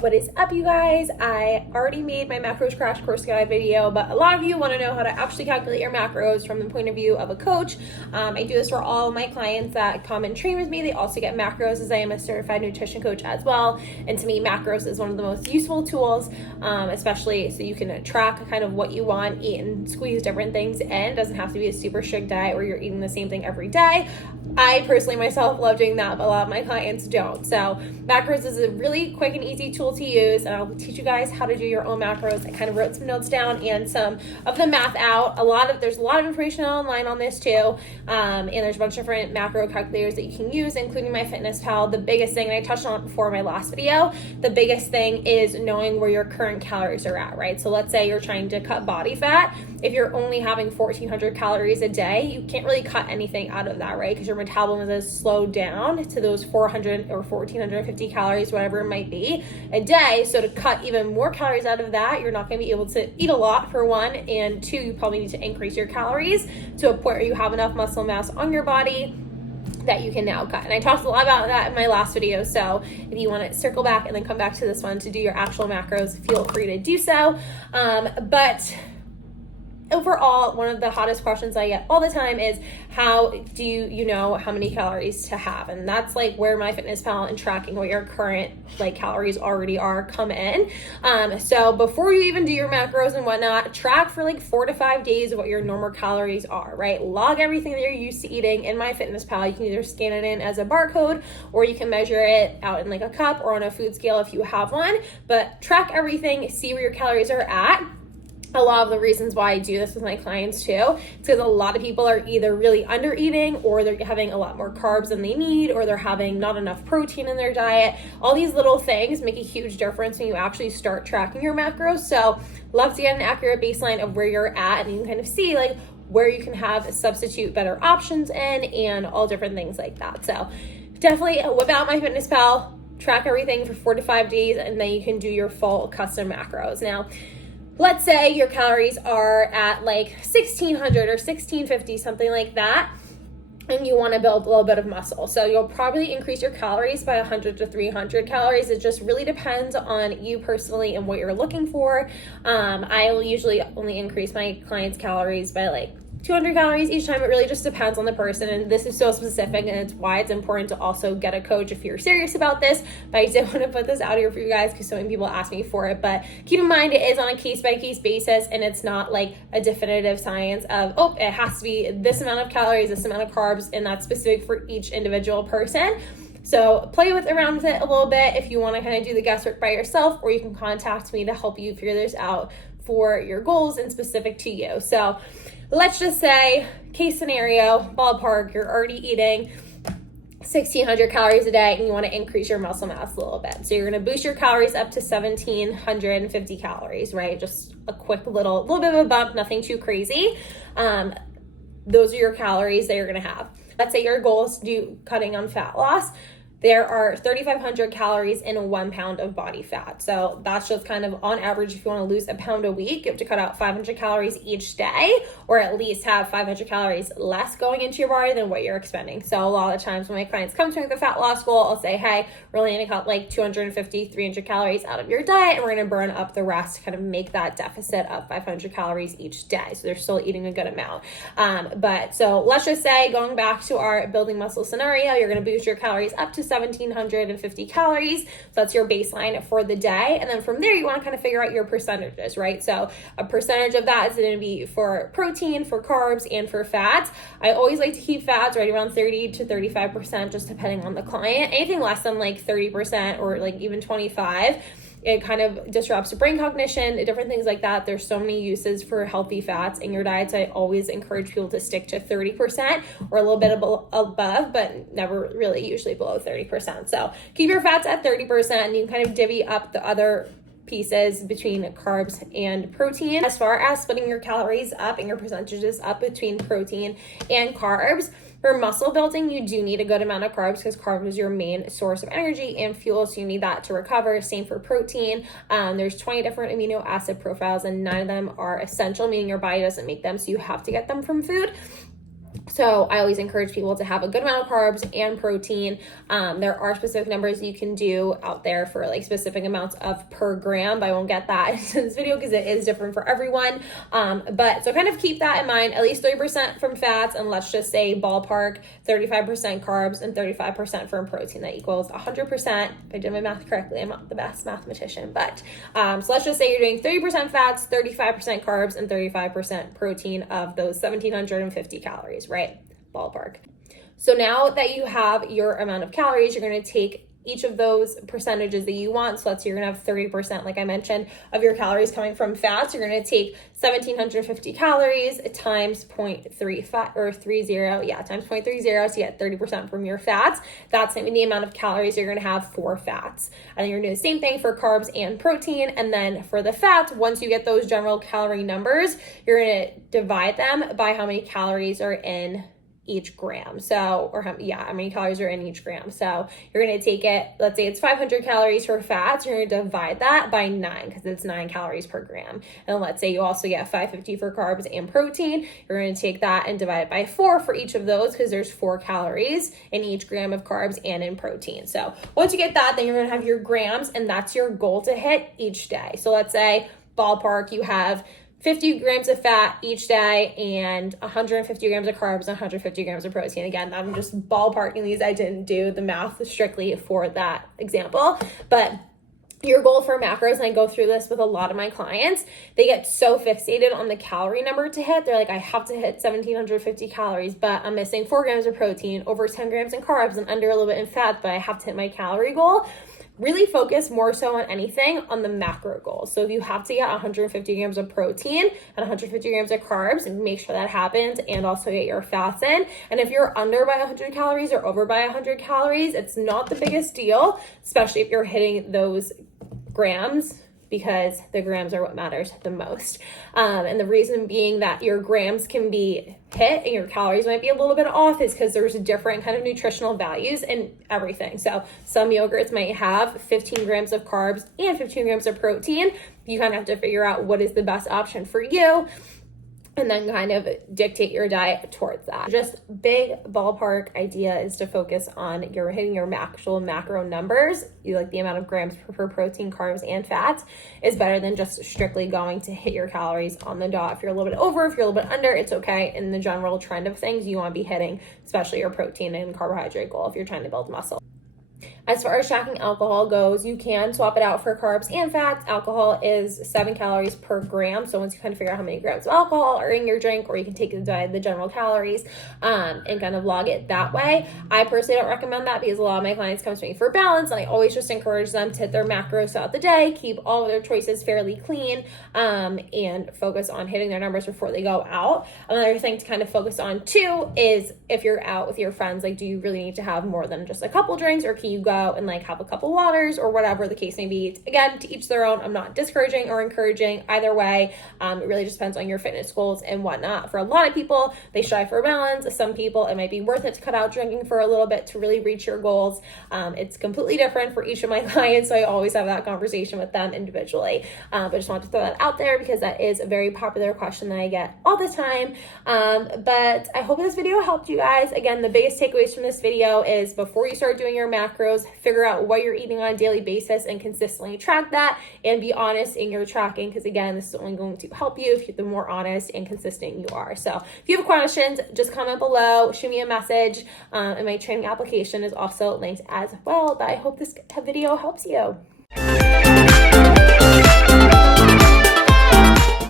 What is up, you guys? I already made my macros crash course guide video, but a lot of you want to know how to actually calculate your macros from the point of view of a coach. I do this for all of my clients that come and train with me. They also get macros, as I am a certified nutrition coach as well. And to me, macros is one of the most useful tools, especially so you can track kind of what you want, eat and squeeze different things in. It doesn't have to be a super strict diet where you're eating the same thing every day. I personally myself love doing that, but a lot of my clients don't. So macros is a really quick and easy tool to use, and I'll teach you guys how to do your own macros. I kind of wrote some notes down and some of the math out. There's a lot of information online on this too, and there's a bunch of different macro calculators that you can use, including MyFitnessPal. The biggest thing, and I touched on it before in my last video, the biggest thing is knowing where your current calories are at, right? So let's say you're trying to cut body fat. If you're only having 1,400 calories a day, you can't really cut anything out of that, right? Because your metabolism is slowed down to those 400 or 1,450 calories, whatever it might be, a day. So to cut even more calories out of that, you're not going to be able to eat a lot, for one, and two, you probably need to increase your calories to a point where you have enough muscle mass on your body that you can now cut. And I talked a lot about that in my last video, so if you want to circle back and then come back to this one to do your actual macros, feel free to do so. But overall, one of the hottest questions I get all the time is, how do you know how many calories to have? And that's like where MyFitnessPal and tracking what your current calories already are come in. So before you even do your macros and whatnot, track for 4 to 5 days of what your normal calories are, right? Log everything that you're used to eating in MyFitnessPal. You can either scan it in as a barcode, or you can measure it out in a cup or on a food scale if you have one. But track everything, see where your calories are at. A lot of the reasons why I do this with my clients too, is because a lot of people are either really under eating, or they're having a lot more carbs than they need, or they're having not enough protein in their diet. All these little things make a huge difference when you actually start tracking your macros. So love to get an accurate baseline of where you're at, and you can kind of see where you can have substitute better options in, and all different things like that. So definitely whip out MyFitnessPal, track everything for 4 to 5 days, and then you can do your full custom macros. Now, let's say your calories are at 1,600 or 1,650, something like that, and you want to build a little bit of muscle. So you'll probably increase your calories by 100 to 300 calories. It just really depends on you personally and what you're looking for. I will usually only increase my clients' calories by 200 calories each time. It really just depends on the person, and this is so specific, and it's why it's important to also get a coach if you're serious about this. But I did want to put this out here for you guys because so many people ask me for it. But keep in mind, it is on a case-by-case basis, and it's not a definitive science of, it has to be this amount of calories, this amount of carbs, and that's specific for each individual person. So play around with it a little bit if you want to kind of do the guesswork by yourself, or you can contact me to help you figure this out for your goals and specific to you. So let's just say, case scenario, ballpark, you're already eating 1,600 calories a day and you want to increase your muscle mass a little bit. So you're going to boost your calories up to 1,750 calories, right? Just a quick little bit of a bump, nothing too crazy. Those are your calories that you're going to have. Let's say your goal is to do cutting on fat loss. There are 3,500 calories in 1 pound of body fat. So that's just kind of on average. If you want to lose a pound a week, you have to cut out 500 calories each day, or at least have 500 calories less going into your body than what you're expending. So a lot of times when my clients come to me with a fat loss goal, I'll say, hey, we're only going to cut 250, 300 calories out of your diet, and we're going to burn up the rest to kind of make that deficit of 500 calories each day. So they're still eating a good amount. But so let's just say, going back to our building muscle scenario, you're going to boost your calories up to 1,750 calories. So that's your baseline for the day. And then from there, you want to kind of figure out your percentages, right? So a percentage of that is going to be for protein, for carbs, and for fats. I always like to keep fats right around 30 to 35%, just depending on the client. Anything less than 30% or even 25%, it kind of disrupts brain cognition, different things like that. There's so many uses for healthy fats in your diet. So I always encourage people to stick to 30% or a little bit above, but never really usually below 30%. So keep your fats at 30%, and you can kind of divvy up the other pieces between carbs and protein. As far as splitting your calories up and your percentages up between protein and carbs, for muscle building, you do need a good amount of carbs because carbs is your main source of energy and fuel, so you need that to recover. Same for protein. There's 20 different amino acid profiles, and 9 of them are essential, meaning your body doesn't make them, so you have to get them from food. So I always encourage people to have a good amount of carbs and protein. There are specific numbers you can do out there for like specific amounts of per gram, but I won't get that in this video because it is different for everyone. But so kind of keep that in mind, at least 30% from fats, and let's just say ballpark 35% carbs and 35% from protein. That equals 100%. If I did my math correctly, I'm not the best mathematician, but so let's just say you're doing 30% fats, 35% carbs, and 35% protein of those 1,750 calories, right? Ballpark. So now that you have your amount of calories, you're going to take each of those percentages that you want. So let's say you're going to have 30%, like I mentioned, of your calories coming from fats. You're going to take 1,750 calories times 0.35 or 30, times 0.30 to get 30% from your fats. That's going to be the amount of calories you're going to have for fats. And then you're going to do the same thing for carbs and protein. And then for the fats, once you get those general calorie numbers, you're going to divide them by how many calories are in each gram. So, or how many calories are in each gram. So you're going to take it, let's say it's 500 calories for fats. You're going to divide that by 9 because it's 9 calories per gram. And let's say you also get 550 for carbs and protein. You're going to take that and divide it by 4 for each of those because there's 4 calories in each gram of carbs and in protein. So once you get that, then you're going to have your grams, and that's your goal to hit each day. So let's say ballpark, you have 50 grams of fat each day and 150 grams of carbs and 150 grams of protein. Again, I'm just ballparking these. I didn't do the math strictly for that example, but your goal for macros, and I go through this with a lot of my clients, they get so fixated on the calorie number to hit. They're like, I have to hit 1,750 calories, but I'm missing 4 grams of protein, over 10 grams in carbs, and under a little bit in fat, but I have to hit my calorie goal. Really focus more so on anything on the macro goal. So if you have to get 150 grams of protein and 150 grams of carbs, and make sure that happens, and also get your fats in. And if you're under by 100 calories or over by 100 calories, it's not the biggest deal, especially if you're hitting those grams, because the grams are what matters the most. And the reason being that your grams can be hit and your calories might be a little bit off is because there's different kind of nutritional values in everything. So some yogurts might have 15 grams of carbs and 15 grams of protein. You kind of have to figure out what is the best option for you, and then kind of dictate your diet towards that. Just big ballpark idea is to focus on hitting your actual macro numbers. You like the amount of grams per protein, carbs, and fats is better than just strictly going to hit your calories on the dot. If you're a little bit over, if you're a little bit under, it's okay. In the general trend of things, you want to be hitting especially your protein and carbohydrate goal if you're trying to build muscle. As far as tracking alcohol goes, you can swap it out for carbs and fats. Alcohol is 7 calories per gram. So once you kind of figure out how many grams of alcohol are in your drink, or you can take the general calories and kind of log it that way. I personally don't recommend that because a lot of my clients come to me for balance, and I always just encourage them to hit their macros throughout the day, keep all of their choices fairly clean, and focus on hitting their numbers before they go out. Another thing to kind of focus on too is if you're out with your friends, like, do you really need to have more than just a couple drinks, or can you go out and like have a couple waters, or whatever the case may be? Again, to each their own. I'm not discouraging or encouraging either way. It really just depends on your fitness goals and whatnot. For a lot of people, they strive for a balance. Some people, it might be worth it to cut out drinking for a little bit to really reach your goals. It's completely different for each of my clients, so I always have that conversation with them individually. But just wanted to throw that out there because that is a very popular question that I get all the time. But I hope this video helped you guys. Again, the biggest takeaways from this video is before you start doing your macros, figure out what you're eating on a daily basis and consistently track that, and be honest in your tracking, because again, this is only going to help you if you're the more honest and consistent you are. So if you have questions, just comment below, shoot me a message, and my training application is also linked as well. But I hope this video helps you.